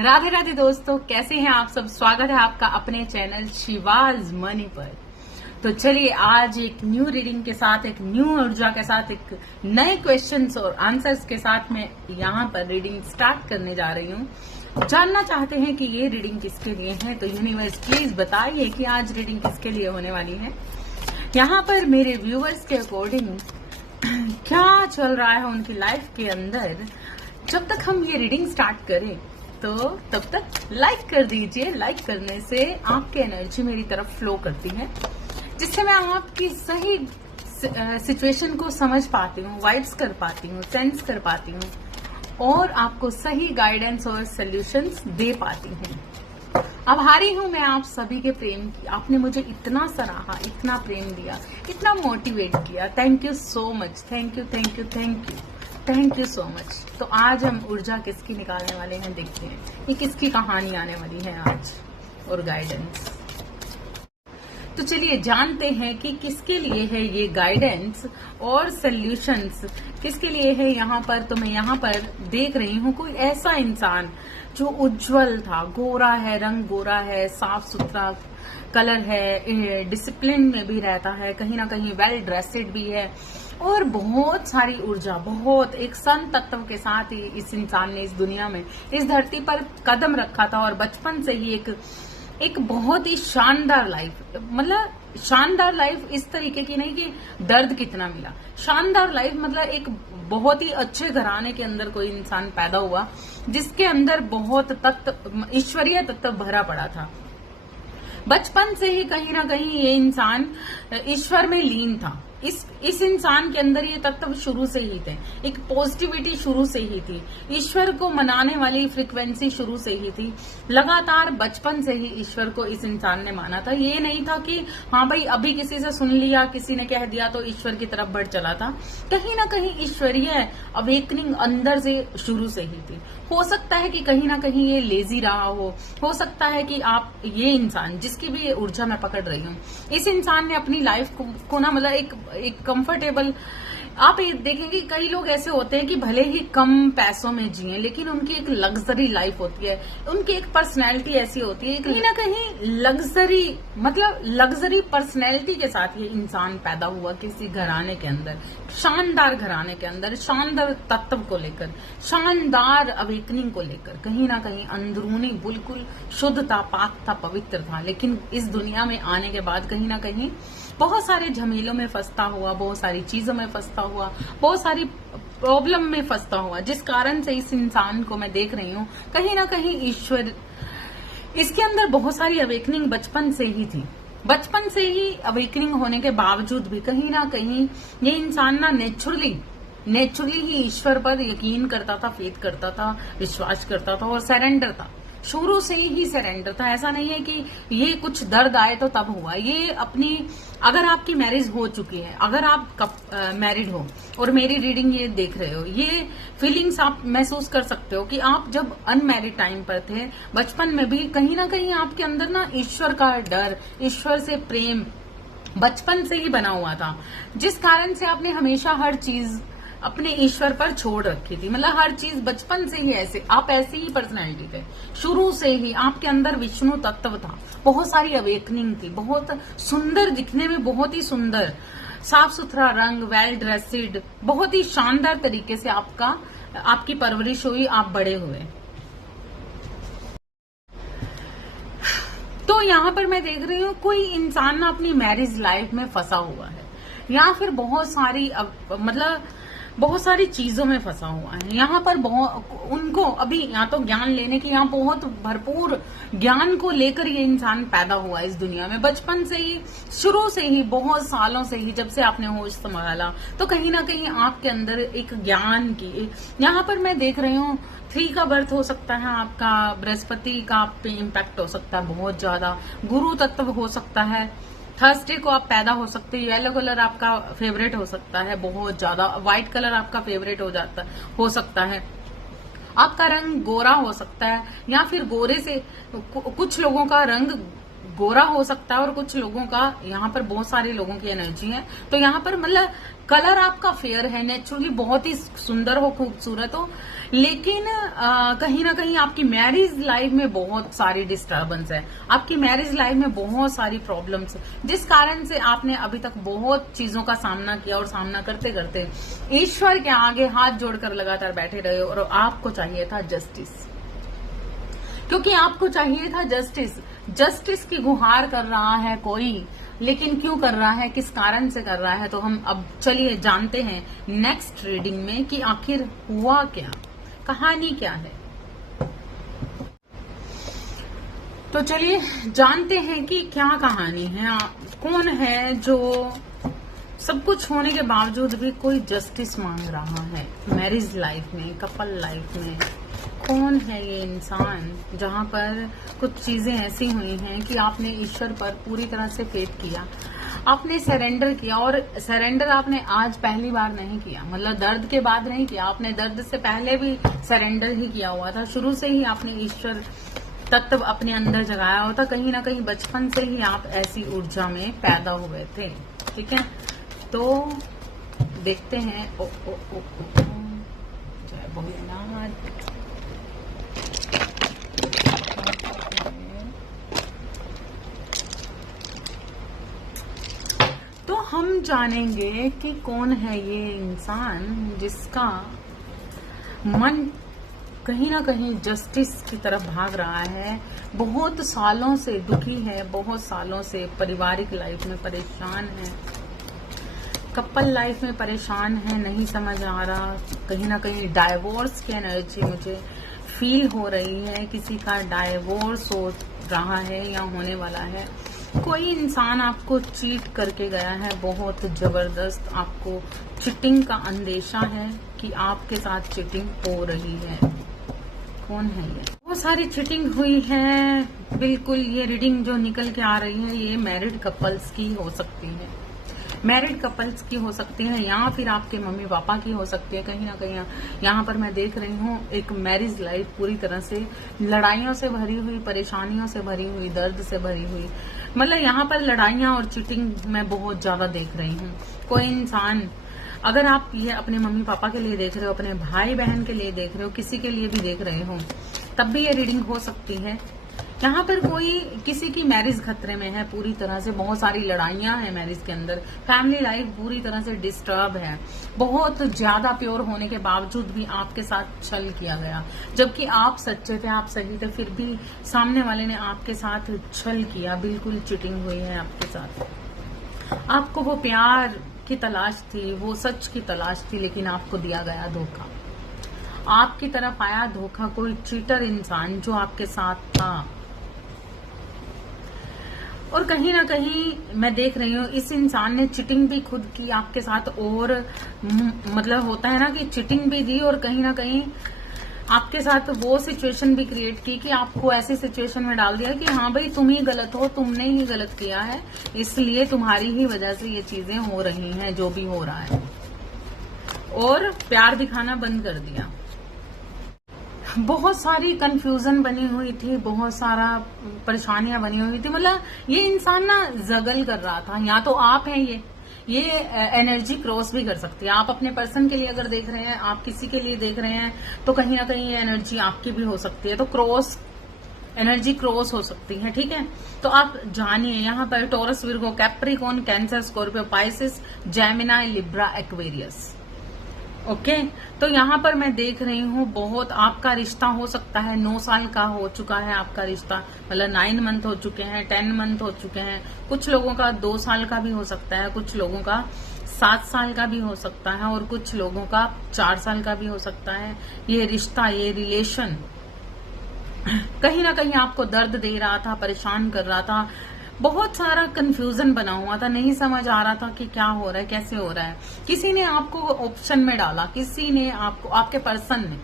राधे राधे दोस्तों, कैसे हैं आप सब। स्वागत है आपका अपने चैनल शिवाज मनी पर। तो चलिए आज एक न्यू रीडिंग के साथ, एक न्यू ऊर्जा के साथ, एक नए क्वेश्चंस और आंसर्स के साथ मैं यहाँ पर रीडिंग स्टार्ट करने जा रही हूँ। जानना चाहते हैं कि ये रीडिंग किसके लिए है, तो यूनिवर्स प्लीज बताइए कि आज रीडिंग किसके लिए होने वाली है। यहाँ पर मेरे व्यूअर्स के अकॉर्डिंग क्या चल रहा है उनकी लाइफ के अंदर। जब तक हम ये रीडिंग स्टार्ट करें तो तब तक लाइक कर दीजिए। लाइक करने से आपकी एनर्जी मेरी तरफ फ्लो करती है, जिससे मैं आपकी सही सिचुएशन को समझ पाती हूँ, वाइब्स कर पाती हूँ, सेंस कर पाती हूँ और आपको सही गाइडेंस और सॉल्यूशंस दे पाती हूँ। आभारी हूँ मैं आप सभी के प्रेम की। आपने मुझे इतना सराहा, इतना प्रेम दिया, इतना मोटिवेट किया। Thank you so much. Thank you thank you thank you thank you so much. तो आज हम ऊर्जा किसकी निकालने वाले हैं, देखते हैं ये किसकी कहानी आने वाली है आज और गाइडेंस। तो चलिए जानते हैं कि किसके लिए है ये गाइडेंस और सॉल्यूशंस, किसके लिए है। यहाँ पर तो मैं यहाँ पर देख रही हूँ कोई ऐसा इंसान जो उज्जवल था, गोरा है, रंग गोरा है, साफ सुथरा कलर है, डिसिप्लिन में भी रहता है, कहीं ना कहीं वेल ड्रेसेड भी है और बहुत सारी ऊर्जा, बहुत एक सन तत्व के साथ ही इस इंसान ने इस दुनिया में, इस धरती पर कदम रखा था। और बचपन से ही एक बहुत ही शानदार लाइफ, मतलब शानदार लाइफ इस तरीके की नहीं कि दर्द कितना मिला, शानदार लाइफ मतलब एक बहुत ही अच्छे घराने के अंदर कोई इंसान पैदा हुआ जिसके अंदर बहुत तत्व, ईश्वरीय तत्व भरा पड़ा था। बचपन से ही कहीं ना कहीं ये इंसान ईश्वर में लीन था। इस इंसान के अंदर ये तत्व शुरू से ही थे, एक पॉजिटिविटी शुरू से ही थी, ईश्वर को मनाने वाली फ्रीक्वेंसी शुरू से ही थी। लगातार बचपन से ही ईश्वर को इस इंसान ने माना था। ये नहीं था कि हाँ भाई अभी किसी से सुन लिया, किसी ने कह दिया तो ईश्वर की तरफ बढ़ चला था। कहीं ना कहीं ईश्वरीय अवेकनिंग अंदर से शुरू से ही थी। हो सकता है कि कहीं ना कहीं ये लेजी रहा हो सकता है कि आप ये इंसान जिसकी भी ये ऊर्जा मैं पकड़ रही हूँ, इस इंसान ने अपनी लाइफ को ना मतलब एक कंफर्टेबल, आप ये देखेंगे कई लोग ऐसे होते हैं कि भले ही कम पैसों में जिए लेकिन उनकी एक लग्जरी लाइफ होती है, उनकी एक पर्सनैलिटी ऐसी होती है, कहीं ना कहीं लग्जरी, मतलब लग्जरी पर्सनैलिटी के साथ ये इंसान पैदा हुआ किसी घराने के अंदर, शानदार घराने के अंदर, शानदार तत्व को लेकर, शानदार अवेकनिंग को लेकर, कहीं ना कहीं अंदरूनी बिल्कुल शुद्ध था, पाक था, पवित्र था। लेकिन इस दुनिया में आने के बाद कहीं ना कहीं बहुत सारे झमेलों में फंसता हुआ, बहुत सारी चीजों में फंसता हुआ, बहुत सारी प्रॉब्लम में फंसता हुआ, जिस कारण से इस इंसान को मैं देख रही हूँ कहीं ना कहीं ईश्वर, इसके अंदर बहुत सारी अवेकनिंग बचपन से ही थी। बचपन से ही अवेकनिंग होने के बावजूद भी कहीं ना कहीं ये इंसान ना नेचुरली ही ईश्वर पर यकीन करता था, फेथ करता था, विश्वास करता था और सरेंडर था। शुरू से ही सरेंडर था। ऐसा नहीं है कि ये कुछ दर्द आए तो तब हुआ। ये अपनी, अगर आपकी मैरिज हो चुकी है, अगर आप मैरिड हो और मेरी रीडिंग ये देख रहे हो, ये फीलिंग्स आप महसूस कर सकते हो कि आप जब अनमैरिड टाइम पर थे, बचपन में भी कहीं ना कहीं आपके अंदर ना ईश्वर का डर, ईश्वर से प्रेम बचपन से ही बना हुआ था, जिस कारण से आपने हमेशा हर चीज अपने ईश्वर पर छोड़ रखी थी। मतलब हर चीज बचपन से ही ऐसे, आप ऐसी ही पर्सनैलिटी थे शुरू से ही। आपके अंदर विष्णु तत्व था, बहुत सारी अवेकनिंग थी, बहुत सुंदर, दिखने में बहुत ही सुंदर, साफ सुथरा रंग, वेल ड्रेसेड, बहुत ही शानदार तरीके से आपकी परवरिश हुई, आप बड़े हुए। तो यहाँ पर मैं देख रही हूँ कोई इंसान ना अपनी मैरिज लाइफ में फंसा हुआ है, या फिर बहुत सारी चीजों में फंसा हुआ है। यहाँ पर उनको अभी यहाँ तो ज्ञान लेने की, यहाँ बहुत भरपूर ज्ञान को लेकर ये इंसान पैदा हुआ इस दुनिया में। बचपन से ही, शुरू से ही, बहुत सालों से ही, जब से आपने होश संभाला तो कहीं ना कहीं आपके अंदर एक ज्ञान की, यहाँ पर मैं देख रही हूँ 3 का बर्थ हो सकता है आपका, बृहस्पति का आप पे इम्पैक्ट हो सकता है बहुत ज्यादा, गुरु तत्व हो सकता है, थर्सडे को आप पैदा हो सकते हैं, येलो कलर आपका फेवरेट हो सकता है बहुत ज्यादा, व्हाइट कलर आपका फेवरेट हो सकता है, आपका रंग गोरा हो सकता है, या फिर गोरे से कुछ लोगों का रंग गोरा हो सकता है और कुछ लोगों का, यहाँ पर बहुत सारे लोगों की एनर्जी है, तो यहाँ पर मतलब कलर आपका फेयर है, नेचुरली बहुत ही सुंदर हो, खूबसूरत हो, लेकिन कहीं ना कहीं आपकी मैरिज लाइफ में बहुत सारी डिस्टर्बेंस है, आपकी मैरिज लाइफ में बहुत सारी प्रॉब्लम्स है, जिस कारण से आपने अभी तक बहुत चीजों का सामना किया और सामना करते करते ईश्वर के आगे हाथ जोड़कर लगातार बैठे रहे और आपको चाहिए था जस्टिस, क्योंकि आपको चाहिए था जस्टिस। जस्टिस की गुहार कर रहा है कोई, लेकिन क्यों कर रहा है, किस कारण से कर रहा है, तो हम अब चलिए जानते हैं नेक्स्ट रीडिंग में कि आखिर हुआ क्या, कहानी क्या है। तो चलिए जानते हैं कि क्या कहानी है, कौन है जो सब कुछ होने के बावजूद भी कोई जस्टिस मांग रहा है मैरिज लाइफ में, कपल लाइफ में। कौन है ये इंसान, जहां पर कुछ चीजें ऐसी हुई हैं कि आपने ईश्वर पर पूरी तरह से फेथ किया, आपने सरेंडर किया, और सरेंडर आपने आज पहली बार नहीं किया, मतलब दर्द के बाद नहीं किया, आपने दर्द से पहले भी सरेंडर ही किया हुआ था, शुरू से ही आपने ईश्वर तत्व अपने अंदर जगाया हुआ था, कहीं ना कहीं बचपन से ही आप ऐसी ऊर्जा में पैदा हुए थे। ठीक है, तो देखते हैं। ओ ओ ओ ओ जय भोलेनाथ। तो हम जानेंगे कि कौन है ये इंसान जिसका मन कहीं ना कहीं जस्टिस की तरफ भाग रहा है, बहुत सालों से दुखी है, बहुत सालों से पारिवारिक लाइफ में परेशान है, कपल लाइफ में परेशान है, नहीं समझ आ रहा, कहीं ना कहीं डाइवोर्स की एनर्जी मुझे फील हो रही है, किसी का डाइवोर्स हो रहा है या होने वाला है। कोई इंसान आपको चीट करके गया है, बहुत जबरदस्त, आपको चीटिंग का अंदेशा है कि आपके साथ चीटिंग हो रही है। कौन है ये? बहुत सारी चीटिंग हुई है, बिल्कुल। ये रीडिंग जो निकल के आ रही है ये मैरिड कपल्स की हो सकती है, मैरिड कपल्स की हो सकती है, या फिर आपके मम्मी पापा की हो सकती है। कहीं ना कहीं यहाँ पर मैं देख रही हूँ एक मैरिज लाइफ पूरी तरह से लड़ाइयों से भरी हुई, परेशानियों से भरी हुई, दर्द से भरी हुई, मतलब यहाँ पर लड़ाइयाँ और चीटिंग मैं बहुत ज्यादा देख रही हूँ। कोई इंसान, अगर आप ये अपने मम्मी पापा के लिए देख रहे हो, अपने भाई बहन के लिए देख रहे हो, किसी के लिए भी देख रहे हो, तब भी ये रीडिंग हो सकती है। यहाँ पर कोई किसी की मैरिज खतरे में है पूरी तरह से, बहुत सारी लड़ाइयां हैं मैरिज के अंदर, फैमिली लाइफ पूरी तरह से डिस्टर्ब है, बहुत ज्यादा प्योर होने के बावजूद भी आपके साथ छल किया गया, जबकि आप सच्चे थे, आप सही थे, फिर भी सामने वाले ने आपके साथ छल किया, बिल्कुल चीटिंग हुई है आपके साथ। आपको वो प्यार की तलाश थी, वो सच की तलाश थी, लेकिन आपको दिया गया धोखा, आपकी तरफ आया धोखा, कोई चीटर इंसान जो आपके साथ था। और कहीं ना कहीं मैं देख रही हूँ इस इंसान ने चीटिंग भी खुद की आपके साथ, और मतलब होता है ना कि चीटिंग भी दी और कहीं ना कहीं आपके साथ वो सिचुएशन भी क्रिएट की कि आपको ऐसी सिचुएशन में डाल दिया कि हाँ भाई तुम ही गलत हो, तुमने ही गलत किया है, इसलिए तुम्हारी ही वजह से ये चीजें हो रही हैं जो भी हो रहा है, और प्यार दिखाना बंद कर दिया। बहुत सारी कंफ्यूजन बनी हुई थी, बहुत सारा परेशानियां बनी हुई थी, मतलब ये इंसान ना जगल कर रहा था। या तो आप हैं ये एनर्जी क्रॉस भी कर सकती है, आप अपने पर्सन के लिए अगर देख रहे हैं, आप किसी के लिए देख रहे हैं, तो कहीं ना कहीं ये एनर्जी आपकी भी हो सकती है, तो क्रॉस एनर्जी क्रॉस हो सकती है। ठीक है, तो आप जानिए यहाँ पर taurus, Virgo, Capricorn, cancer, Scorpio, Pisces, Gemini, Libra, Aquarius. Okay, तो यहाँ पर मैं देख रही हूँ बहुत आपका रिश्ता हो सकता है 9 साल का हो चुका है आपका रिश्ता, मतलब 9 मंथ हो चुके हैं, 10 मंथ हो चुके हैं, कुछ लोगों का 2 साल का भी हो सकता है, कुछ लोगों का 7 साल का भी हो सकता है, और कुछ लोगों का 4 साल का भी हो सकता है। ये रिश्ता, ये रिलेशन कहीं ना कहीं आपको दर्द दे रहा था, परेशान कर रहा था, बहुत सारा कंफ्यूजन बना हुआ था, नहीं समझ आ रहा था कि क्या हो रहा है, कैसे हो रहा है। किसी ने आपको ऑप्शन में डाला, किसी ने आपको, आपके पर्सन ने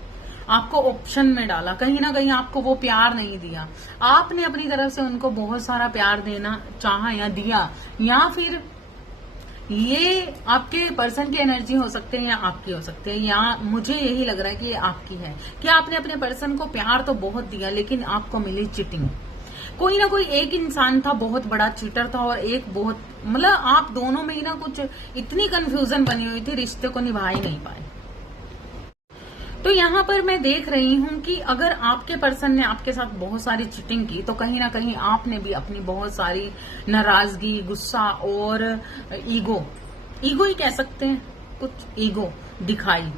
आपको ऑप्शन में डाला, कहीं ना कहीं आपको वो प्यार नहीं दिया, आपने अपनी तरफ से उनको बहुत सारा प्यार देना चाहा या दिया, या फिर ये आपके पर्सन की एनर्जी हो सकती है या आपकी हो सकती है, या मुझे यही लग रहा है कि ये आपकी है कि आपने अपने पर्सन को प्यार तो बहुत दिया लेकिन आपको मिली चीटिंग। कोई ना कोई एक इंसान था बहुत बड़ा चीटर था, और एक बहुत मतलब आप दोनों में ही ना कुछ इतनी कंफ्यूजन बनी हुई थी, रिश्ते को निभा ही नहीं पाए। तो यहाँ पर मैं देख रही हूँ कि अगर आपके पर्सन ने आपके साथ बहुत सारी चीटिंग की, तो कहीं ना कहीं आपने भी अपनी बहुत सारी नाराजगी, गुस्सा और ईगो ही कह सकते हैं, कुछ ईगो दिखाई।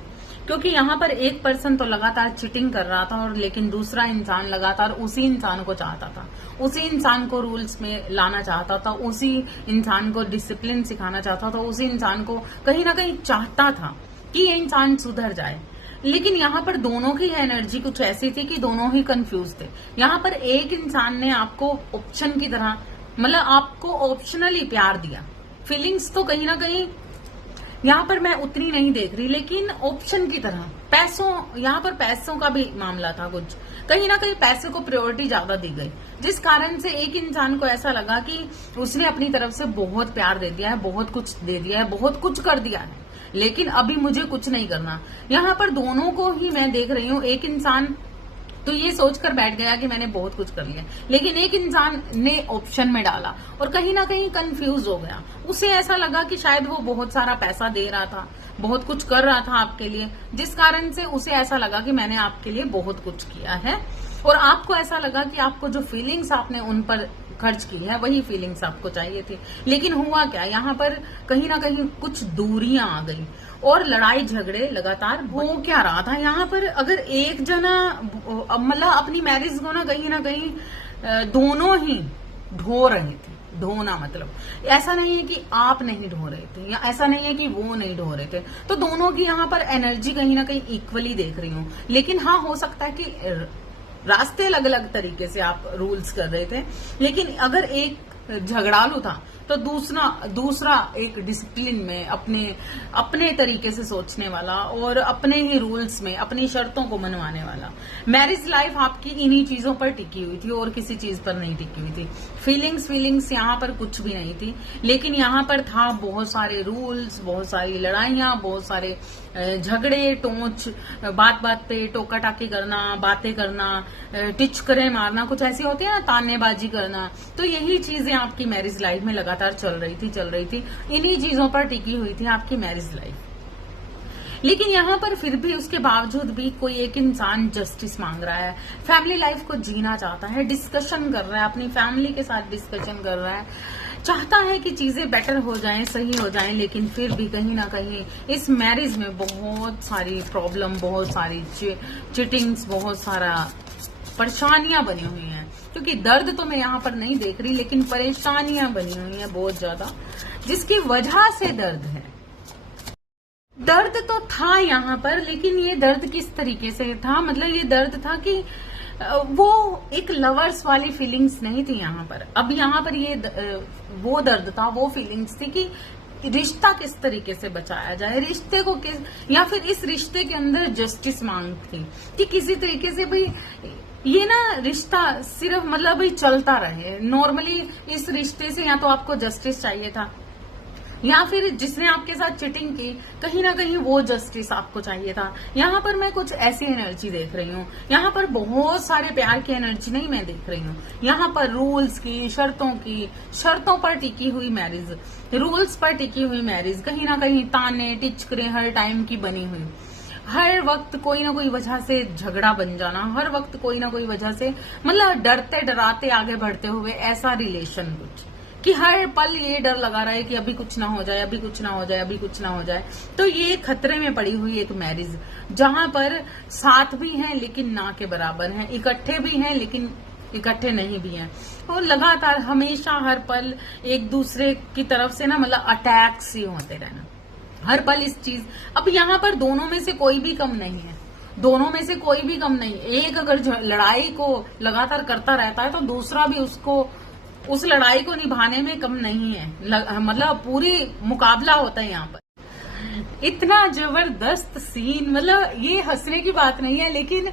क्योंकि यहाँ पर एक पर्सन तो लगातार चीटिंग कर रहा था, और लेकिन दूसरा इंसान लगातार उसी इंसान को चाहता था, उसी इंसान को रूल्स में लाना चाहता था, उसी इंसान को डिसिप्लिन सिखाना चाहता था, उसी इंसान को कहीं ना कहीं चाहता था कि ये इंसान सुधर जाए। लेकिन यहाँ पर दोनों की एनर्जी कुछ ऐसी थी कि दोनों ही कंफ्यूज थे। यहाँ पर एक इंसान ने आपको ऑप्शन की तरह, मतलब आपको ऑप्शनली प्यार दिया, फीलिंग्स तो कहीं ना कहीं यहाँ पर मैं उतनी नहीं देख रही, लेकिन ऑप्शन की तरह यहाँ पर पैसों का भी मामला था, कुछ कहीं ना कहीं पैसे को प्रायोरिटी ज्यादा दी गई, जिस कारण से एक इंसान को ऐसा लगा कि उसने अपनी तरफ से बहुत प्यार दे दिया है, बहुत कुछ दे दिया है, बहुत कुछ कर दिया है, लेकिन अभी मुझे कुछ नहीं करना। यहाँ पर दोनों को ही मैं देख रही हूँ, एक इंसान तो ये सोचकर बैठ गया कि मैंने बहुत कुछ कर लिया, लेकिन एक इंसान ने ऑप्शन में डाला और कहीं ना कहीं कंफ्यूज हो गया। उसे ऐसा लगा कि शायद वो बहुत सारा पैसा दे रहा था, बहुत कुछ कर रहा था आपके लिए, जिस कारण से उसे ऐसा लगा कि मैंने आपके लिए बहुत कुछ किया है, और आपको ऐसा लगा कि आपको जो फीलिंग्स आपने उन पर खर्च की है वही फीलिंग्स आपको चाहिए थी। लेकिन हुआ क्या, यहाँ पर कहीं ना कहीं कुछ दूरियां आ गई और लड़ाई झगड़े लगातार हो क्या रहा था। यहाँ पर अगर एक जना मतलब अपनी मैरिज को ना कहीं दोनों ही ढो रहे थे, ढोना मतलब ऐसा नहीं है कि आप नहीं ढो रहे थे या ऐसा नहीं है कि वो नहीं ढो रहे थे, तो दोनों की यहाँ पर एनर्जी कहीं ना कहीं इक्वली देख रही हूँ। लेकिन हाँ, हो सकता है कि रास्ते अलग अलग तरीके से आप रूल्स कर रहे थे, लेकिन अगर एक झगड़ालू था तो दूसरा एक डिसिप्लिन में अपने तरीके से सोचने वाला और अपने ही रूल्स में अपनी शर्तों को मनवाने वाला। मैरिज लाइफ आपकी इन्हीं चीजों पर टिकी हुई थी और किसी चीज पर नहीं टिकी हुई थी। फीलिंग्स यहाँ पर कुछ भी नहीं थी, लेकिन यहाँ पर था बहुत सारे रूल्स, बहुत सारी लड़ाइयां, बहुत सारे झगड़े, टोंच, बात बात पे टोका टाकी करना, बातें करना, टिचकरे मारना, कुछ ऐसी होती है ना, तानेबाजी करना। तो यही चीजें आपकी मैरिज लाइफ में लगातार चल रही थी। इन्हीं चीजों पर टिकी हुई थी आपकी मैरिज लाइफ। लेकिन यहाँ पर फिर भी उसके बावजूद भी कोई एक इंसान जस्टिस मांग रहा है, फैमिली लाइफ को जीना चाहता है, डिस्कशन कर रहा है, अपनी फैमिली के साथ डिस्कशन कर रहा है, चाहता है कि चीजें बेटर हो जाएं, सही हो जाएं, लेकिन फिर भी कहीं ना कहीं इस मैरिज में बहुत सारी प्रॉब्लम, बहुत सारी चिटिंग्स, बहुत सारा परेशानियां बनी हुई हैं। क्योंकि दर्द तो मैं यहाँ पर नहीं देख रही, लेकिन परेशानियां बनी हुई हैं बहुत ज्यादा, जिसकी वजह से दर्द है। दर्द तो था यहाँ पर, लेकिन ये दर्द किस तरीके से था, मतलब ये दर्द था कि वो एक लवर्स वाली फीलिंग्स नहीं थी यहाँ पर। अब यहाँ पर ये वो दर्द था, वो फीलिंग्स थी कि रिश्ता किस तरीके से बचाया जाए, रिश्ते को या फिर इस रिश्ते के अंदर जस्टिस मांग थी कि किसी तरीके से भाई ये ना रिश्ता सिर्फ मतलब भाई चलता रहे। नॉर्मली इस रिश्ते से या तो आपको जस्टिस चाहिए था, या फिर जिसने आपके साथ चिटिंग की कहीं ना कहीं वो जस्टिस आपको चाहिए था। यहाँ पर मैं कुछ ऐसी एनर्जी देख रही हूँ, यहाँ पर बहुत सारे प्यार की एनर्जी नहीं मैं देख रही हूँ। यहाँ पर रूल्स की, शर्तों पर टिकी हुई मैरिज, रूल्स पर टिकी हुई मैरिज, कहीं ना कहीं ताने टिचकरे हर टाइम की बनी हुई, हर वक्त कोई ना कोई वजह से झगड़ा बन जाना, हर वक्त कोई ना कोई वजह से मतलब डरते डराते आगे बढ़ते हुए ऐसा रिलेशन, कुछ कि हर पल ये डर लगा रहा है कि अभी कुछ ना हो जाए, अभी कुछ ना हो जाए, अभी कुछ ना हो जाए। तो ये खतरे में पड़ी हुई एक मैरिज, जहां पर साथ भी हैं लेकिन ना के बराबर हैं, इकट्ठे भी हैं लेकिन इकट्ठे नहीं भी हैं, और लगातार हमेशा हर पल एक दूसरे की तरफ से ना मतलब अटैक्स ही होते रहना हर पल इस चीज। अब यहाँ पर दोनों में से कोई भी कम नहीं है, दोनों में से कोई भी कम नहीं। एक अगर लड़ाई को लगातार करता रहता है तो दूसरा भी उसको उस लड़ाई को निभाने में कम नहीं है, मतलब पूरी मुकाबला होता है यहाँ पर। इतना जबरदस्त सीन, मतलब ये हंसने की बात नहीं है, लेकिन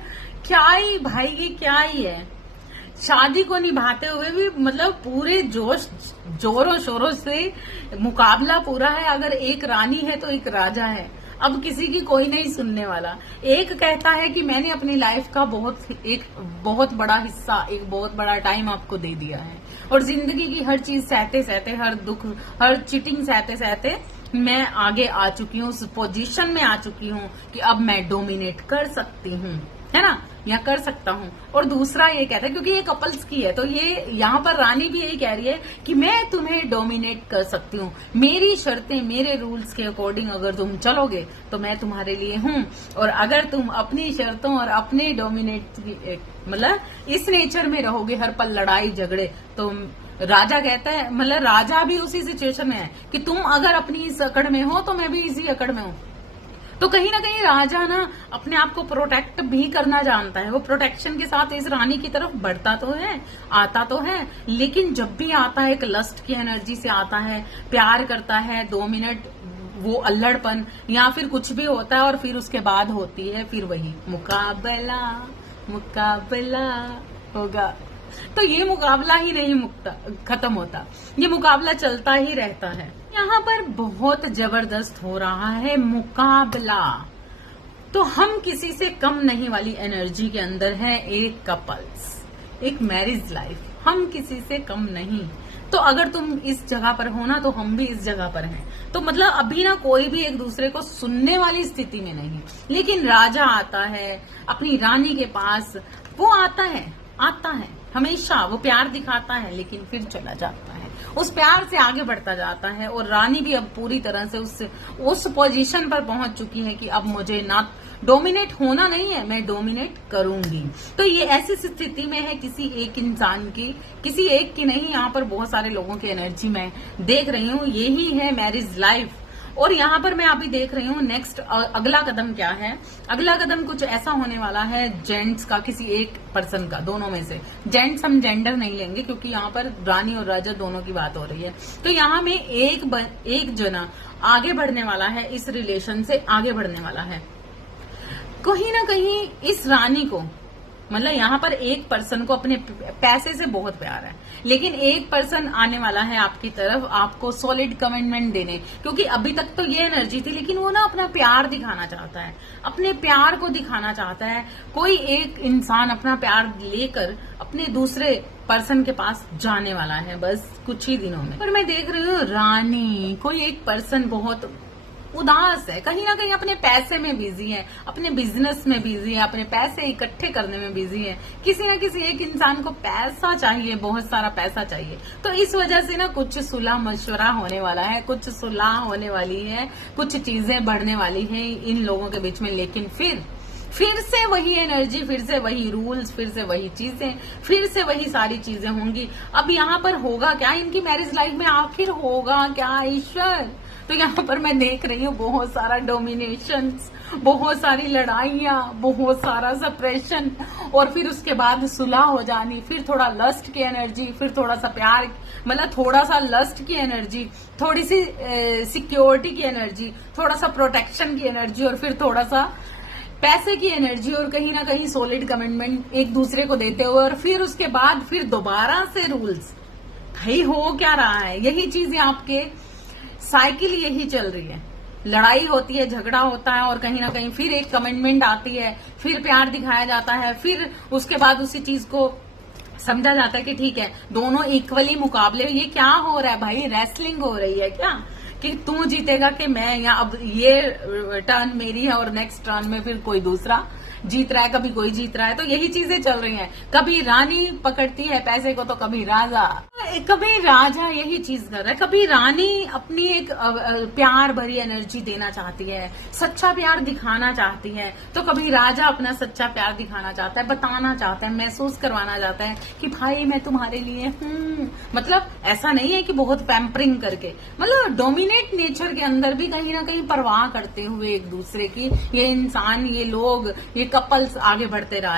क्या ही भाई, ये क्या ही है। शादी को निभाते हुए भी मतलब पूरे जोरों शोरों से मुकाबला पूरा है। अगर एक रानी है तो एक राजा है, अब किसी की कोई नहीं सुनने वाला। एक कहता है कि मैंने अपनी लाइफ का एक बहुत बड़ा हिस्सा, एक बहुत बड़ा टाइम आपको दे दिया है, और जिंदगी की हर चीज सहते सहते, हर दुख, हर चीटिंग सहते सहते मैं आगे आ चुकी हूँ, उस पोजीशन में आ चुकी हूँ कि अब मैं डोमिनेट कर सकती हूँ, है ना, या कर सकता हूँ। और दूसरा ये कहता है, क्योंकि ये कपल्स की है, तो ये यहाँ पर रानी भी यही कह रही है कि मैं तुम्हें डोमिनेट कर सकती हूँ, मेरी शर्तें, मेरे रूल्स के अकॉर्डिंग अगर तुम चलोगे तो मैं तुम्हारे लिए हूँ, और अगर तुम अपनी शर्तों और अपने डोमिनेट मतलब इस नेचर में रहोगे, हर पल लड़ाई झगड़े, तो राजा कहता है, मतलब राजा भी उसी सिचुएशन में है कि तुम अगर अपनी इस अकड़ में हो तो मैं भी इसी अकड़ में हूं। तो कहीं ना कहीं राजा ना अपने आप को प्रोटेक्ट भी करना जानता है, वो प्रोटेक्शन के साथ इस रानी की तरफ बढ़ता तो है, आता तो है, लेकिन जब भी आता है एक लस्ट की एनर्जी से आता है, प्यार करता है, 2 मिनट वो अल्लड़पन या फिर कुछ भी होता है, और फिर उसके बाद होती है फिर वही मुकाबला, मुकाबला होगा। तो ये मुकाबला ही नहीं खत्म होता, ये मुकाबला चलता ही रहता है। यहाँ पर बहुत जबरदस्त हो रहा है मुकाबला। तो हम किसी से कम नहीं वाली एनर्जी के अंदर है एक कपल्स, एक मैरिज लाइफ, हम किसी से कम नहीं। तो अगर तुम इस जगह पर हो ना, तो हम भी इस जगह पर हैं। तो मतलब अभी ना कोई भी एक दूसरे को सुनने वाली स्थिति में नहीं, लेकिन राजा आता है अपनी रानी के पास, वो आता है हमेशा, वो प्यार दिखाता है, लेकिन फिर चला जाता है, उस प्यार से आगे बढ़ता जाता है। और रानी भी अब पूरी तरह से उस पोजीशन पर पहुंच चुकी है कि अब मुझे ना डोमिनेट होना नहीं है, मैं डोमिनेट करूंगी। तो ये ऐसी स्थिति में है किसी एक इंसान की, किसी एक की नहीं, यहाँ पर बहुत सारे लोगों की एनर्जी मैं देख रही हूँ। यही है मैरिज लाइफ। और यहाँ पर मैं अभी देख रही हूँ नेक्स्ट अगला कदम क्या है। अगला कदम कुछ ऐसा होने वाला है जेंट्स का, किसी एक पर्सन का, दोनों में से। जेंट्स हम जेंडर नहीं लेंगे क्योंकि यहाँ पर रानी और राजा दोनों की बात हो रही है। तो यहाँ में एक जना आगे बढ़ने वाला है, इस रिलेशन से आगे बढ़ने वाला है। कहीं ना कहीं इस रानी को, मतलब यहाँ पर एक पर्सन को अपने पैसे से बहुत प्यार है, लेकिन एक पर्सन आने वाला है आपकी तरफ, आपको सॉलिड कमिटमेंट देने, क्योंकि अभी तक तो ये एनर्जी थी, लेकिन वो ना अपना प्यार दिखाना चाहता है, अपने प्यार को दिखाना चाहता है। कोई एक इंसान अपना प्यार लेकर अपने दूसरे पर्सन के पास जाने वाला है बस कुछ ही दिनों में। पर मैं देख रही हूँ रानी, कोई एक पर्सन बहुत उदास है, कहीं ना कहीं अपने पैसे में बिजी है, अपने बिजनेस में बिजी है, अपने पैसे इकट्ठे करने में बिजी है। किसी ना किसी एक इंसान को पैसा चाहिए, बहुत सारा पैसा चाहिए। तो इस वजह से ना कुछ सुलह मशवरा होने वाला है, कुछ सुलह होने वाली है, कुछ चीजें बढ़ने वाली हैं इन लोगों के बीच में। लेकिन फिर से वही एनर्जी, फिर से वही रूल्स, फिर से वही चीजें, फिर से वही सारी चीजें होंगी। अब यहाँ पर होगा क्या इनकी मैरिज लाइफ में, आखिर होगा क्या ईश्वर? तो यहाँ पर मैं देख रही हूँ बहुत सारा डोमिनेशन, बहुत सारी लड़ाइयाँ, बहुत सारा सप्रेशन, और फिर उसके बाद सुलह हो जानी, फिर थोड़ा लस्ट की एनर्जी, फिर थोड़ा सा प्यार, मतलब थोड़ा सा लस्ट की एनर्जी, थोड़ी सी सिक्योरिटी की एनर्जी, थोड़ा सा प्रोटेक्शन की एनर्जी, और फिर थोड़ा सा पैसे की एनर्जी, और कहीं ना कहीं सॉलिड कमिटमेंट एक दूसरे को देते हुए, और फिर उसके बाद फिर दोबारा से रूल्स। भाई हो क्या रहा है? यही चीजें आपके साइकिल यही चल रही है। लड़ाई होती है, झगड़ा होता है, और कहीं ना कहीं फिर एक कमिटमेंट आती है, फिर प्यार दिखाया जाता है, फिर उसके बाद उसी चीज को समझा जाता है कि ठीक है दोनों इक्वली मुकाबले। ये क्या हो रहा है भाई? रेसलिंग हो रही है क्या कि तू जीतेगा कि मैं, या अब ये टर्न मेरी है और नेक्स्ट टर्न में फिर कोई दूसरा जीत रहा है, कभी कोई जीत रहा है। तो यही चीजें चल रही हैं। कभी रानी पकड़ती है पैसे को, तो कभी राजा यही चीज कर रहा है। कभी रानी अपनी एक प्यार भरी एनर्जी देना चाहती है, सच्चा प्यार दिखाना चाहती है, तो कभी राजा अपना सच्चा प्यार दिखाना चाहता है, बताना चाहता है, महसूस करवाना चाहता है कि भाई मैं तुम्हारे लिए हूँ। मतलब ऐसा नहीं है कि बहुत पैम्परिंग करके, मतलब डोमिनेट नेचर के अंदर भी कहीं ना कहीं परवाह करते हुए एक दूसरे की, ये इंसान, ये लोग, ये कपल्स आगे बढ़ते आ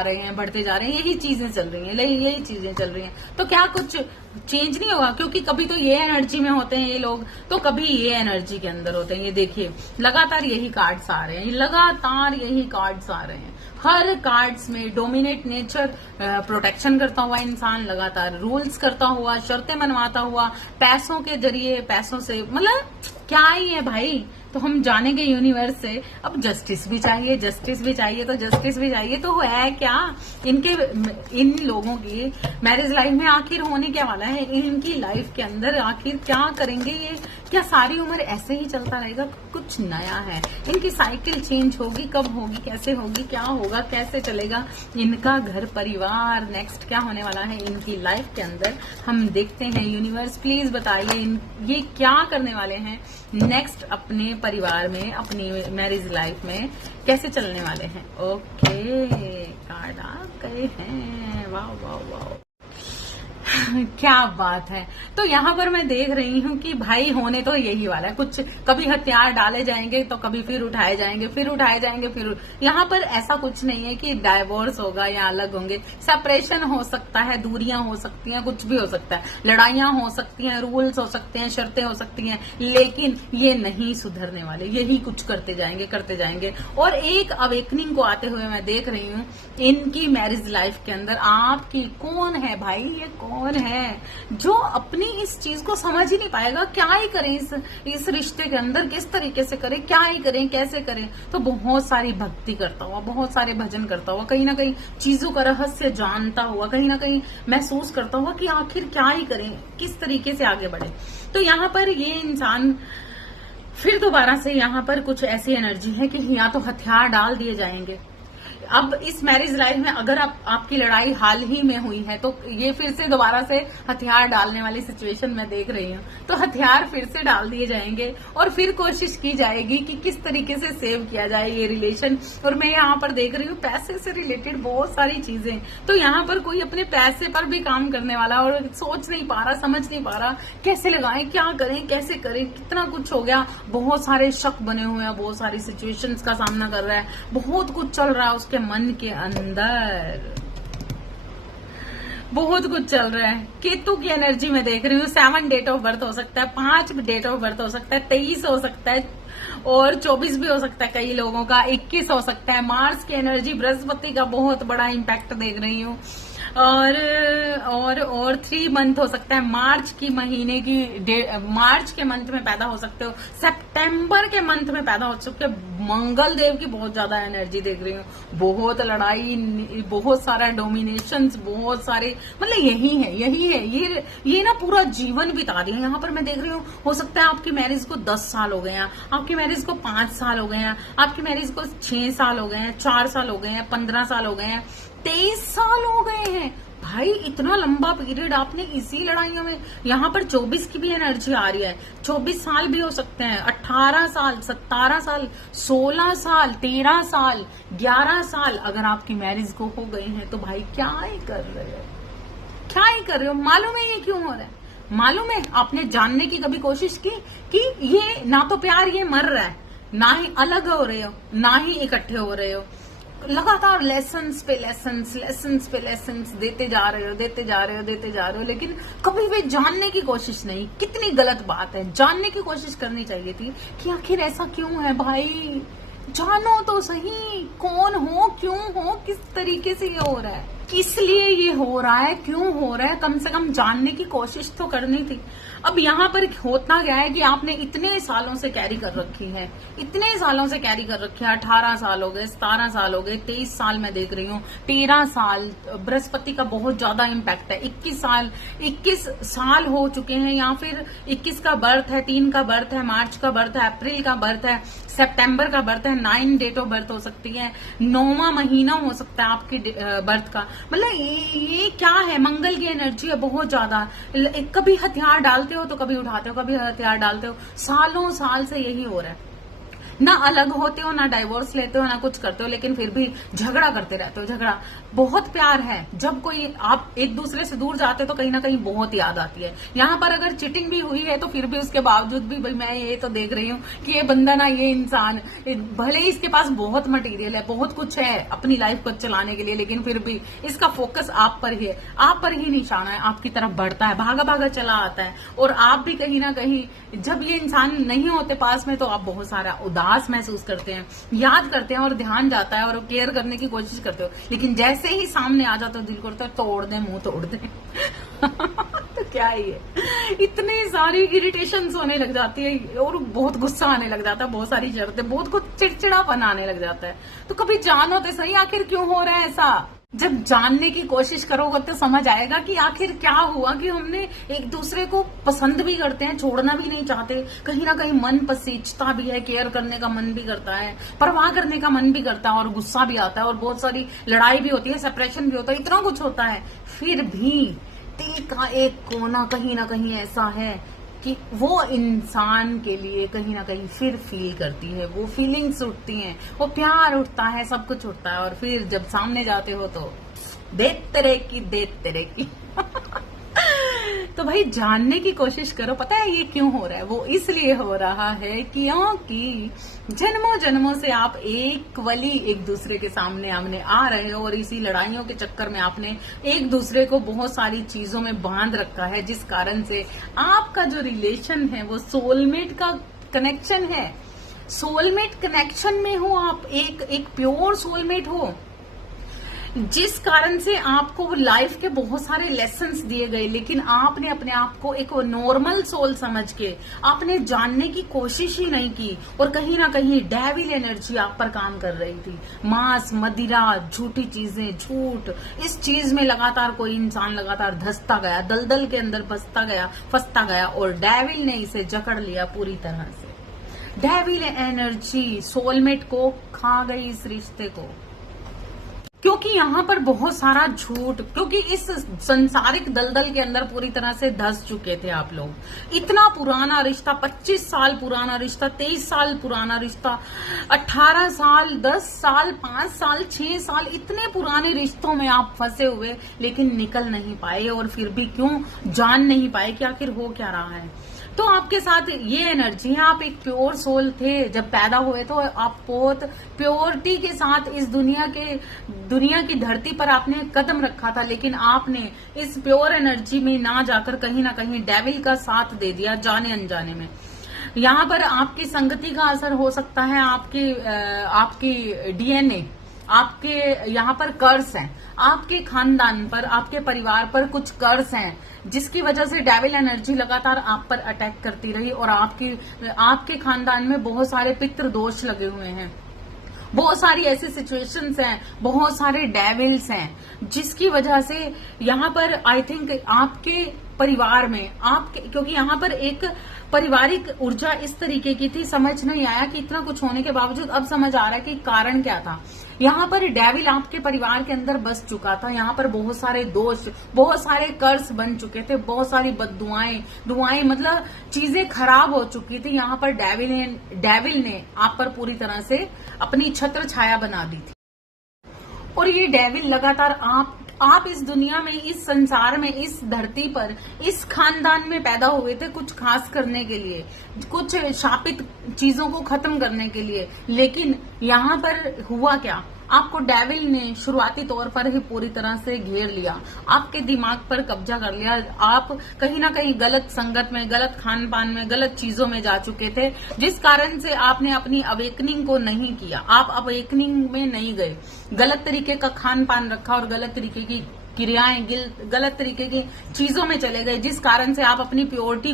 रहे हैं, बढ़ते जा रहे हैं। यही चीजें चल रही हैं, यही चीजें चल रही हैं। तो क्या कुछ चेंज नहीं होगा? क्योंकि कभी तो ये एनर्जी में होते हैं ये लोग, तो कभी ये एनर्जी के अंदर होते हैं। ये देखिए लगातार यही कार्ड्स आ रहे हैं, लगातार यही कार्ड्स आ रहे हैं। हर कार्ड्स में डोमिनेट नेचर, प्रोटेक्शन करता हुआ इंसान, लगातार रूल्स करता हुआ, शर्तें मनवाता हुआ, पैसों के जरिए, पैसों से, मतलब क्या ही है भाई? तो हम जानेंगे यूनिवर्स से अब जस्टिस भी चाहिए, जस्टिस भी चाहिए, तो जस्टिस भी चाहिए तो है क्या इन लोगों की मैरिज लाइफ में आखिर होने क्या वाला है, इनकी लाइफ के अंदर आखिर क्या करेंगे ये, क्या सारी उम्र ऐसे ही चलता रहेगा, कुछ नया है, इनकी साइकिल चेंज होगी, कब होगी, कैसे होगी, क्या होगा, कैसे चलेगा इनका घर परिवार, नेक्स्ट क्या होने वाला है इनकी लाइफ के अंदर, हम देखते हैं। यूनिवर्स प्लीज बताइए ये क्या करने वाले हैं नेक्स्ट अपने परिवार में, अपनी मैरिज लाइफ में कैसे चलने वाले हैं। ओके, कार्ड आ गए हैं, वाह वाह वाह क्या बात है। तो यहाँ पर मैं देख रही हूँ कि भाई होने तो यही वाला है, कुछ कभी हथियार डाले जाएंगे तो कभी फिर उठाए जाएंगे, फिर उठाए जाएंगे, फिर यहाँ पर ऐसा कुछ नहीं है कि डाइवोर्स होगा या अलग होंगे, सेपरेशन हो सकता है, दूरियां हो सकती हैं, कुछ भी हो सकता है, लड़ाइयां हो सकती हैं, रूल्स हो सकते हैं, शर्तें हो सकती हैं, लेकिन ये नहीं सुधरने वाले, यही कुछ करते जाएंगे। और एक अवेकनिंग को आते हुए मैं देख रही हूँ इनकी मैरिज लाइफ के अंदर। आपकी कौन है भाई, ये कौन है जो अपनी इस चीज को समझ ही नहीं पाएगा, क्या ही करें इस रिश्ते के अंदर, किस तरीके से करें, क्या ही करें, कैसे करें। तो बहुत सारी भक्ति करता हुआ, बहुत सारे भजन करता हुआ, कहीं ना कहीं चीजों का रहस्य जानता हुआ, कहीं ना कहीं महसूस करता हुआ कि आखिर क्या ही करें, किस तरीके से आगे बढ़े। तो यहाँ पर ये इंसान फिर दोबारा से यहाँ पर कुछ ऐसी एनर्जी है कि या तो हथियार डाल दिए जाएंगे। अब इस मैरिज लाइफ में अगर आपकी लड़ाई हाल ही में हुई है तो ये फिर से दोबारा से हथियार डालने वाली सिचुएशन मैं देख रही हूँ। तो हथियार फिर से डाल दिए जाएंगे और फिर कोशिश की जाएगी कि किस तरीके से सेव किया जाए ये रिलेशन। और मैं यहाँ पर देख रही हूँ पैसे से रिलेटेड बहुत सारी चीजें। तो यहाँ पर कोई अपने पैसे पर भी काम करने वाला और सोच नहीं पा रहा, समझ नहीं पा रहा कैसे लगाएं, क्या करें, कैसे करें, कितना कुछ हो गया, बहुत सारे शक बने हुए हैं, बहुत सारी सिचुएशंस का सामना कर रहा है, बहुत कुछ चल रहा है उसके मन के अंदर, बहुत कुछ चल रहा है। केतु की एनर्जी में देख रही हूँ 7 डेट ऑफ बर्थ हो सकता है, 5 डेट ऑफ बर्थ हो सकता है, 23 हो सकता है और 24 भी हो सकता है कई लोगों का, 21 हो सकता है। मार्स की एनर्जी, बृहस्पति का बहुत बड़ा इम्पैक्ट देख रही हूँ और 3 मंथ हो सकता है। मार्च की महीने की मार्च के मंथ में पैदा हो सकते हो, सितंबर के मंथ में पैदा हो सकते हो। मंगल देव की बहुत ज्यादा एनर्जी देख रही हूँ, बहुत लड़ाई, बहुत सारा डोमिनेशन, बहुत सारे, मतलब यही है ये ना पूरा जीवन बिता दिया। यहाँ पर मैं देख रही हूँ हो सकता है आपकी मैरिज को 10 साल हो गए हैं, आपकी मैरिज को 5 साल हो गए हैं, आपकी मैरिज को 6 साल हो गए हैं, 4 साल हो गए हैं, 15 साल हो गए हैं, 23 साल हो गए हैं। भाई इतना लंबा पीरियड आपने इसी लड़ाइयों में, यहाँ पर 24 की भी एनर्जी आ रही है, 24 साल भी हो सकते हैं, 18 साल, 17 साल, 16 साल, 13 साल, 11 साल अगर आपकी मैरिज को हो गए हैं तो भाई क्या ही कर रहे हो। मालूम है ये क्यों हो रहा है? मालूम है आपने जानने की कभी कोशिश की कि ये ना तो प्यार ये मर रहा है, ना ही अलग हो रहे हो, ना ही इकट्ठे हो रहे हो, लगातार लेसन्स पे लेसन्स देते जा रहे हो, लेकिन कभी भी जानने की कोशिश नहीं। कितनी गलत बात है, जानने की कोशिश करनी चाहिए थी कि आखिर ऐसा क्यों है। भाई जानो तो सही, कौन हो, क्यों हो, किस तरीके से ये हो रहा है, किस लिए ये हो रहा है, क्यों हो रहा है, कम से कम जानने की कोशिश तो करनी थी। अब यहाँ पर होता क्या है कि आपने इतने सालों से कैरी कर रखी है, 18 साल हो गए, 17 साल हो गए, 23 साल मैं देख रही हूँ, 13 साल, बृहस्पति का बहुत ज्यादा इम्पैक्ट है, 21 साल हो चुके हैं, या फिर 21 का बर्थ है, 3 का बर्थ है, मार्च का बर्थ है, अप्रैल का बर्थ है, सितंबर का बर्थ है, 9 डेट ऑफ बर्थ हो सकती है, 9वां महीना हो सकता है आपकी बर्थ का। मतलब ये क्या है, मंगल की एनर्जी है बहुत ज्यादा। कभी हथियार डालते हो तो कभी उठाते हो, कभी हथियार डालते हो, सालों साल से यही हो रहा है। ना अलग होते हो, ना डाइवोर्स लेते हो, ना कुछ करते हो, लेकिन फिर भी झगड़ा करते रहते हो। झगड़ा, बहुत प्यार है, जब कोई आप एक दूसरे से दूर जाते हो तो कहीं ना कहीं बहुत याद आती है। यहाँ पर अगर चिटिंग भी हुई है तो फिर भी उसके बावजूद भी भाई मैं ये तो देख रही हूँ कि ये बंदा ना, ये इंसान, भले ही इसके पास बहुत मटेरियल है, बहुत कुछ है अपनी लाइफ को चलाने के लिए, लेकिन फिर भी इसका फोकस आप पर ही है, आप पर ही निशाना है, आपकी तरफ बढ़ता है, भागा भागा चला आता है। और आप भी कहीं ना कहीं, जब ये इंसान नहीं होते पास में तो आप बहुत सारा उदास महसूस करते हैं, याद करते हैं और ध्यान जाता है और केयर करने की कोशिश करते हो, लेकिन जैसे ही सामने आ जाता हो दिल करता है तोड़ दे, मुंह तोड़ दे। तो क्या है ये, इतनी सारी इरिटेशन होने लग जाती है और बहुत गुस्सा आने लग जाता है, बहुत सारी शर्तें, बहुत कुछ चिड़चिड़ापन आने लग जाता है। तो कभी जानो तो सही आखिर क्यों हो रहा है ऐसा। जब जानने की कोशिश करोगे तो समझ आएगा कि आखिर क्या हुआ कि हमने एक दूसरे को पसंद भी करते हैं, छोड़ना भी नहीं चाहते, कहीं ना कहीं मन पसीजता भी है, केयर करने का मन भी करता है, परवाह करने का मन भी करता है, और गुस्सा भी आता है, और बहुत सारी लड़ाई भी होती है, सेपरेशन भी होता है, इतना कुछ होता है। फिर भी दिल का एक कोना कहीं ना कहीं ऐसा है कि वो इंसान के लिए कहीं ना कहीं फिर फील करती है, वो फीलिंग्स उठती हैं, वो प्यार उठता है, सब कुछ उठता है। और फिर जब सामने जाते हो तो देख तेरे की तो भाई जानने की कोशिश करो। पता है ये क्यों हो रहा है? वो इसलिए हो रहा है क्योंकि जन्मों जन्मों से आप इक्वली एक दूसरे के सामने आमने आ रहे हो, और इसी लड़ाइयों के चक्कर में आपने एक दूसरे को बहुत सारी चीजों में बांध रखा है, जिस कारण से आपका जो रिलेशन है वो सोलमेट का कनेक्शन है। सोलमेट कनेक्शन में हो आप, एक प्योर सोलमेट हो, जिस कारण से आपको लाइफ के बहुत सारे लेसन्स दिए गए, लेकिन आपने अपने आप को एक नॉर्मल सोल समझ के आपने जानने की कोशिश ही नहीं की, और कहीं ना कहीं डेविल एनर्जी आप पर काम कर रही थी। मांस, मदिरा, झूठी चीजें, झूठ, इस चीज में लगातार कोई इंसान लगातार धंसता गया, दलदल के अंदर फंसता गया, और डेविल ने इसे जकड़ लिया पूरी तरह से। डेविल एनर्जी सोलमेट को खा गई इस रिश्ते को, क्योंकि यहाँ पर बहुत सारा झूठ, क्योंकि इस संसारिक दलदल के अंदर पूरी तरह से धंस चुके थे आप लोग। इतना पुराना रिश्ता, 25 साल पुराना रिश्ता, 23 साल पुराना रिश्ता, 18 साल, 10 साल, 5 साल, 6 साल, इतने पुराने रिश्तों में आप फंसे हुए, लेकिन निकल नहीं पाए, और फिर भी क्यों जान नहीं पाए कि आखिर हो क्या रहा है। तो आपके साथ ये एनर्जी है, आप एक प्योर सोल थे जब पैदा हुए, तो आप बहुत प्योरिटी के साथ इस दुनिया की धरती पर आपने कदम रखा था, लेकिन आपने इस प्योर एनर्जी में ना जाकर कहीं ना कहीं डेविल का साथ दे दिया जाने अनजाने में। यहाँ पर आपकी संगति का असर हो सकता है, आपकी डीएनए, आपके यहाँ पर कर्स हैं, आपके खानदान पर, आपके परिवार पर कुछ कर्स हैं, जिसकी वजह से डेविल एनर्जी लगातार आप पर अटैक करती रही, और आपके खानदान में बहुत सारे पितृ दोष लगे हुए हैं, बहुत सारी ऐसी सिचुएशंस हैं, बहुत सारे डेविल्स हैं, जिसकी वजह से यहाँ पर आई थिंक आपके परिवार में क्योंकि यहाँ पर एक पारिवारिक ऊर्जा इस तरीके की थी, समझ नहीं आया कि इतना कुछ होने के बावजूद अब समझ आ रहा है कि कारण क्या था। यहाँ पर डेविल आपके परिवार के अंदर बस चुका था, यहाँ पर बहुत सारे दोष, बहुत सारे कर्स बन चुके थे, बहुत सारी दुआएं मतलब चीजें खराब हो चुकी थी। यहाँ पर डेविल ने आप पर पूरी तरह से अपनी छत्र छाया बना दी थी, और ये डेविल लगातार आप इस दुनिया में, इस संसार में, इस धरती पर, इस खानदान में पैदा हुए थे कुछ खास करने के लिए, कुछ शापित चीजों को खत्म करने के लिए। लेकिन यहाँ पर हुआ क्या, आपको डेविल ने शुरुआती तौर पर ही पूरी तरह से घेर लिया, आपके दिमाग पर कब्जा कर लिया। आप कहीं ना कहीं गलत संगत में, गलत खान पान में, गलत चीजों में जा चुके थे, जिस कारण से आपने अपनी अवेकनिंग को नहीं किया, आप अवेकनिंग में नहीं गए, गलत तरीके का खान पान रखा और गलत तरीके की क्रियाएं, गलत तरीके की चीजों में चले गए, जिस कारण से आप अपनी प्योरिटी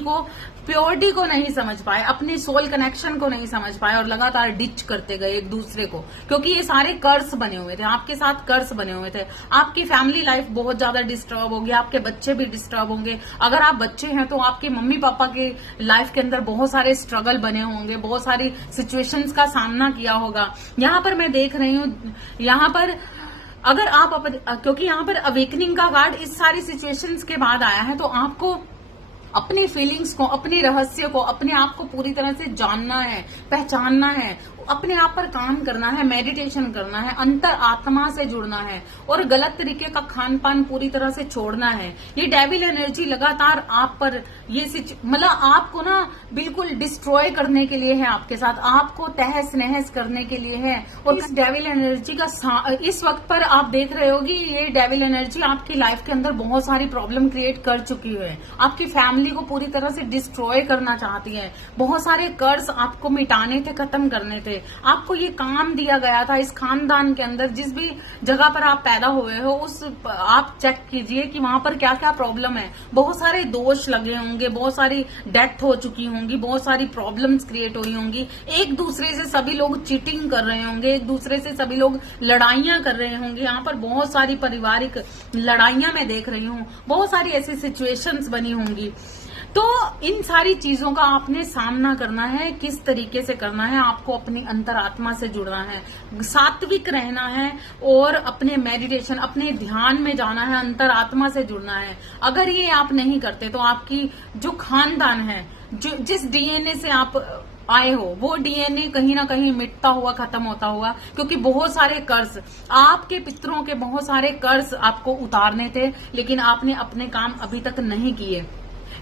को नहीं समझ पाए, अपने सोल कनेक्शन को नहीं समझ पाए, और लगातार डिच करते गए एक दूसरे को, क्योंकि ये सारे कर्स बने हुए थे, आपके साथ कर्स बने हुए थे। आपकी फैमिली लाइफ बहुत ज्यादा डिस्टर्ब होगी, आपके बच्चे भी डिस्टर्ब होंगे। अगर आप बच्चे हैं तो आपके मम्मी पापा के लाइफ के अंदर बहुत सारे स्ट्रगल बने होंगे, बहुत सारी सिचुएशंस का सामना किया होगा। यहाँ पर मैं देख रही हूँ, यहाँ पर अगर आप क्योंकि यहाँ पर अवेकनिंग का कार्ड इस सारी सिचुएशंस के बाद आया है, तो आपको अपनी फीलिंग्स को, अपने रहस्य को, अपने आप को पूरी तरह से जानना है, पहचानना है, अपने आप पर काम करना है, मेडिटेशन करना है, अंतर आत्मा से जुड़ना है, और गलत तरीके का खान पान पूरी तरह से छोड़ना है। ये डेविल एनर्जी लगातार आप पर मतलब आपको ना बिल्कुल डिस्ट्रॉय करने के लिए है, आपके साथ आपको तहस नहस करने के लिए है। और इस डेविल एनर्जी का इस वक्त पर आप देख रहे होगी, ये डेविल एनर्जी आपकी लाइफ के अंदर बहुत सारी प्रॉब्लम क्रिएट कर चुकी है, आपकी फैमिली को पूरी तरह से डिस्ट्रॉय करना चाहती है, बहुत सारे कर्ज आपको मिटाने थे, खत्म करने थे, से आपको ये काम दिया गया था इस खानदान के अंदर, जिस भी जगह पर आप पैदा हुए हो उस आप चेक कीजिए कि वहां पर क्या क्या प्रॉब्लम है। बहुत सारे दोष लगे होंगे, बहुत सारी डेथ हो चुकी होंगी, बहुत सारी प्रॉब्लम्स क्रिएट हुई होंगी, एक दूसरे से सभी लोग चीटिंग कर रहे होंगे, एक दूसरे से सभी लोग लड़ाइयां कर रहे होंगे। यहाँ पर बहुत सारी पारिवारिक लड़ाइयां मैं देख रही हूँ, बहुत सारी ऐसी सिचुएशंस बनी होंगी। तो इन सारी चीजों का आपने सामना करना है, किस तरीके से करना है, आपको अपनी अंतरात्मा से जुड़ना है, सात्विक रहना है और अपने मेडिटेशन, अपने ध्यान में जाना है, अंतरात्मा से जुड़ना है। अगर ये आप नहीं करते तो आपकी जो खानदान है, जिस डीएनए से आप आए हो, वो डीएनए कहीं ना कहीं मिटता हुआ, खत्म होता हुआ, क्योंकि बहुत सारे कर्ज, आपके पितरों के बहुत सारे कर्ज आपको उतारने थे, लेकिन आपने अपने काम अभी तक नहीं किए।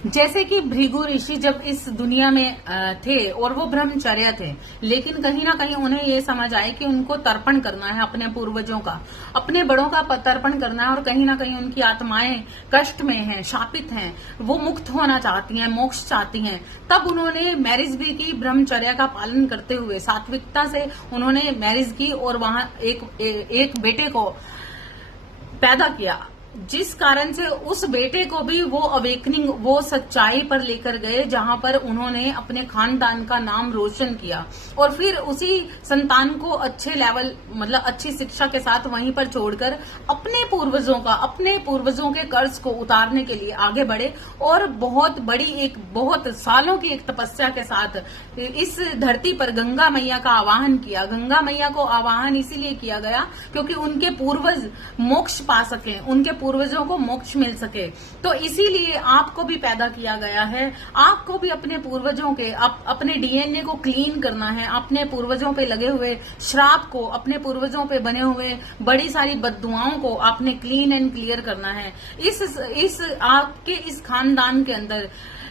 जैसे कि भृगु ऋषि जब इस दुनिया में थे और वो ब्रह्मचर्य थे, लेकिन कहीं ना कहीं उन्हें ये समझ आए कि उनको तर्पण करना है अपने पूर्वजों का, अपने बड़ों का तर्पण करना है, और कहीं ना कहीं उनकी आत्माएं कष्ट में हैं, शापित हैं, वो मुक्त होना चाहती हैं, मोक्ष चाहती हैं। तब उन्होंने मैरिज भी की, ब्रह्मचर्य का पालन करते हुए सात्विकता से उन्होंने मैरिज की और वहां एक बेटे को पैदा किया, जिस कारण से उस बेटे को भी वो अवेकनिंग, वो सच्चाई पर लेकर गए जहां पर उन्होंने अपने खानदान का नाम रोशन किया, और फिर उसी संतान को अच्छे लेवल, मतलब अच्छी शिक्षा के साथ वहीं पर छोड़कर अपने पूर्वजों के कर्ज को उतारने के लिए आगे बढ़े, और बहुत बड़ी बहुत सालों की एक तपस्या के साथ इस धरती पर गंगा मैया का आवाहन किया। गंगा मैया को आवाहन इसीलिए किया गया क्योंकि उनके पूर्वज मोक्ष पा सके, उनके पूर्वजों को मोक्ष मिल सके। तो इसीलिए आपको भी पैदा किया गया है, आपको भी अपने पूर्वजों के अपने डीएनए को क्लीन करना है, अपने पूर्वजों पे लगे हुए श्राप को, अपने पूर्वजों पे बने हुए बड़ी सारी बद्दुआओं को आपने क्लीन एंड क्लियर करना है। इस आपके इस खानदान के अंदर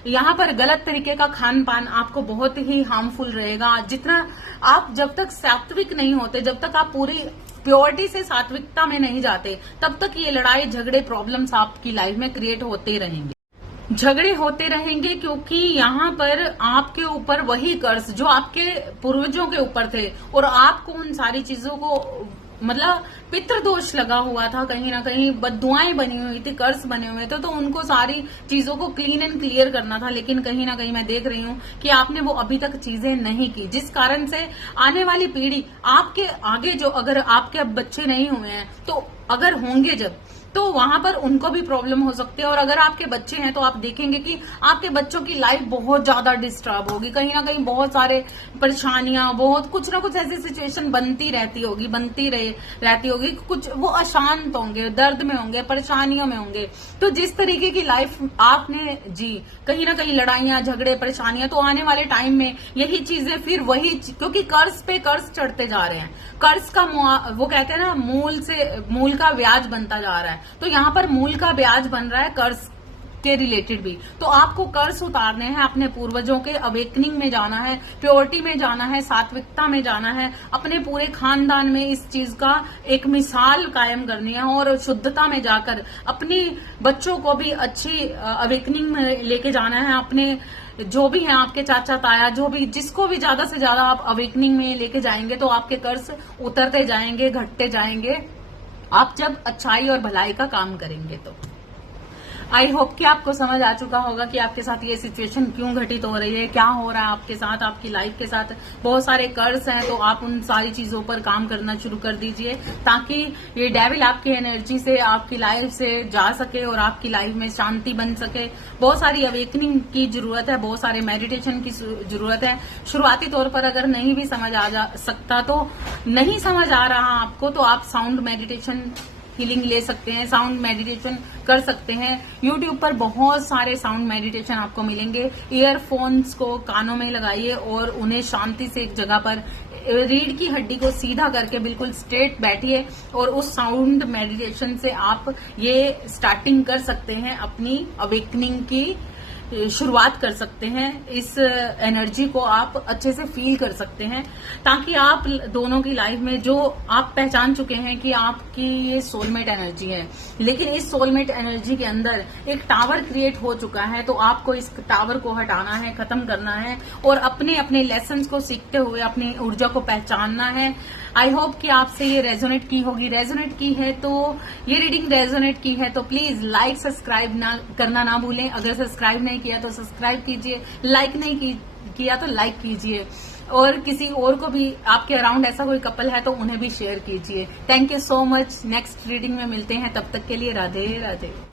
यहाँ पर गलत तरीके का खान पान आपको बहुत ही हार्मफुल रहेगा। जितना आप जब तक सात्विक नहीं होते, जब तक आप पूरी प्योरिटी से सात्विकता में नहीं जाते, तब तक ये लड़ाई झगड़े प्रॉब्लम्स आपकी लाइफ में क्रिएट होते रहेंगे, झगड़े होते रहेंगे, क्योंकि यहाँ पर आपके ऊपर वही कर्ज जो आपके पूर्वजों के ऊपर थे, और आपको उन सारी चीजों को, मतलब पितृदोष लगा हुआ था, कहीं ना कहीं बद्दुआएं बनी हुई थी, कर्ज बने हुए थे, तो उनको सारी चीजों को क्लीन एंड क्लियर करना था। लेकिन कहीं ना कहीं मैं देख रही हूँ कि आपने वो अभी तक चीजें नहीं की, जिस कारण से आने वाली पीढ़ी आपके आगे, जो अगर आपके अब बच्चे नहीं हुए हैं, तो अगर होंगे जब, तो वहां पर उनको भी प्रॉब्लम हो सकती है। और अगर आपके बच्चे हैं तो आप देखेंगे कि आपके बच्चों की लाइफ बहुत ज्यादा डिस्टर्ब होगी, कहीं ना कहीं बहुत सारे परेशानियां, बहुत कुछ ना कुछ ऐसी सिचुएशन बनती रहती होगी, कुछ वो अशांत होंगे, दर्द में होंगे, परेशानियों में होंगे। तो जिस तरीके की लाइफ आपने जी, कहीं ना कहीं लड़ाइयां, झगड़े, परेशानियां, तो आने वाले टाइम में यही चीजें फिर वही, क्योंकि कर्ज पे कर्ज चढ़ते जा रहे हैं, कर्ज का वो कहते हैं ना, मूल का ब्याज बनता जा रहा है। तो यहाँ पर मूल का ब्याज बन रहा है कर्ज के रिलेटेड भी। तो आपको कर्ज उतारने हैं, अपने पूर्वजों के अवेकनिंग में जाना है, प्योरिटी में जाना है, सात्विकता में जाना है, अपने पूरे खानदान में इस चीज का एक मिसाल कायम करनी है, और शुद्धता में जाकर अपने बच्चों को भी अच्छी अवेकनिंग में लेके जाना है। अपने जो भी हैं आपके चाचा ताया, जो भी, जिसको भी ज्यादा से ज्यादा आप अवेकनिंग में लेके जाएंगे, तो आपके कर्ज उतरते जाएंगे, घटते जाएंगे, आप जब अच्छाई और भलाई का काम करेंगे। तो आई होप कि आपको समझ आ चुका होगा कि आपके साथ ये सिचुएशन क्यों घटित हो रही है, क्या हो रहा है आपके साथ, आपकी लाइफ के साथ बहुत सारे कर्ज हैं। तो आप उन सारी चीजों पर काम करना शुरू कर दीजिए, ताकि ये डेविल आपकी एनर्जी से, आपकी लाइफ से जा सके और आपकी लाइफ में शांति बन सके। बहुत सारी अवेकनिंग की जरूरत है, बहुत सारे मेडिटेशन की जरूरत है। शुरुआती तौर पर अगर नहीं भी समझ आ जा सकता, तो नहीं समझ आ रहा आपको, तो आप साउंड मेडिटेशन हीलिंग ले सकते हैं, साउंड मेडिटेशन कर सकते हैं। YouTube पर बहुत सारे साउंड मेडिटेशन आपको मिलेंगे। ईयरफोन्स को कानों में लगाइए और उन्हें शांति से एक जगह पर, रीढ़ की हड्डी को सीधा करके बिल्कुल स्ट्रेट बैठिए, और उस साउंड मेडिटेशन से आप ये स्टार्टिंग कर सकते हैं अपनी अवेकनिंग की शुरुआत कर सकते हैं, इस एनर्जी को आप अच्छे से फील कर सकते हैं, ताकि आप दोनों की लाइफ में जो आप पहचान चुके हैं कि आपकी ये सोलमेट एनर्जी है, लेकिन इस सोलमेट एनर्जी के अंदर एक टावर क्रिएट हो चुका है, तो आपको इस टावर को हटाना है, खत्म करना है और अपने अपने लेसन्स को सीखते हुए अपनी ऊर्जा को पहचानना है। आई होप कि आपसे ये रेजोनेट की होगी। रेजोनेट की है तो ये रीडिंग रेजोनेट की है तो प्लीज लाइक सब्सक्राइब करना ना भूलें। अगर सब्सक्राइब नहीं किया तो सब्सक्राइब कीजिए, लाइक नहीं किया तो लाइक कीजिए, और किसी और को भी आपके अराउंड ऐसा कोई कपल है तो उन्हें भी शेयर कीजिए। Thank you so much. Next reading में मिलते हैं, तब तक के लिए राधे राधे।